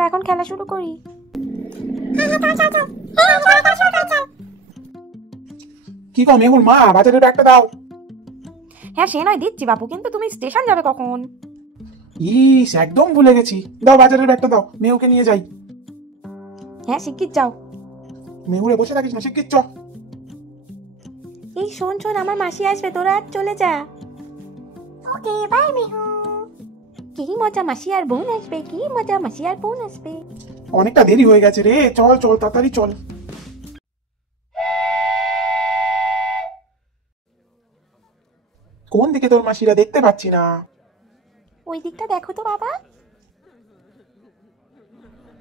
আমরা এখন খেলা শুরু করি। কি গো মেহুল মা, বাজারের ব্যাগটা দাও। হ্যাঁ সে নয় দিচ্ছি বাপু, কিন্তু তুমি স্টেশন যাবে কখন? ইস, একদম ভুলে গেছি। দাও বাজারের ব্যাগটা দাও, মেহুকে নিয়ে যাই। হ্যাঁ শিগগির যাও। মেহুরে বসে থাকিস না, শিগগির চ। এই শোন শোন, আমার মাসি আসবে, তোরা আজ চলে যা। Okay bye মেহু। কি মজা, মাসি আর বোন আসবে, কি মজা, মাসি আর বোন আসবে। অনেকটা দেরি হয়ে গেছে রে, চল চল তাড়াতাড়ি চল। কোন দিকে তোর মাসিরা, দেখতে পাচ্ছি না। ওই দিকটা দেখো তো বাবা।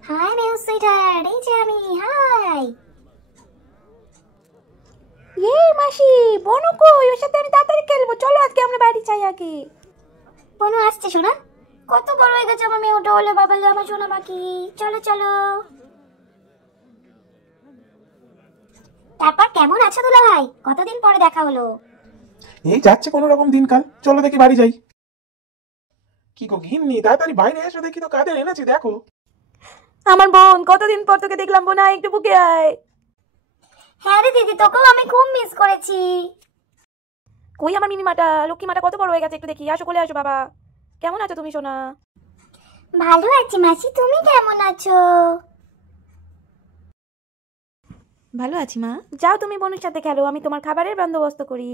হাই মেহু সুইটার, এই যে আমি। হাই। মাসি, বোনু কই? ওর সাথে আমি তাড়াতাড়ি খেলবো, চলো আজকে আমরা বাড়ি যাই আগে। বনু আসছে শোনা, কত বড় হয়ে গেছে আমার মেহুটা, হলো বাবা আমার সোনা বাকি। চলো চলো। তারপর কেমন আছো দুলা ভাই? কতদিন পরে দেখা হলো। এই যাচ্ছে কোনো রকম দিনকাল, চলো দেখি বাড়ি যাই। কি গো ঘিন্নি, তাড়াতাড়ি বাইরে এসো, দেখি তো কাদের এনেছি দেখো। আমার বোন, কতদিন পর তোকে দেখলাম বোন, আয় একটু বুকে আয়। হ্যাঁ রে দিদি, তোকেও আমি খুব মিস করেছি। কই আমার মিনিমাটা, লক্ষ্মী মাটা কত বড় হয়ে গেছে, একটু দেখি। আসো কোলে আসো বাবা। কেমন আছো তুমি সোনা? ভালো আছি মাসি, তুমি কেমন আছো? ভালো আছি মা। যাও তুমি বোনের সাথে খেলো, আমি তোমার খাবারের বন্দোবস্ত করি।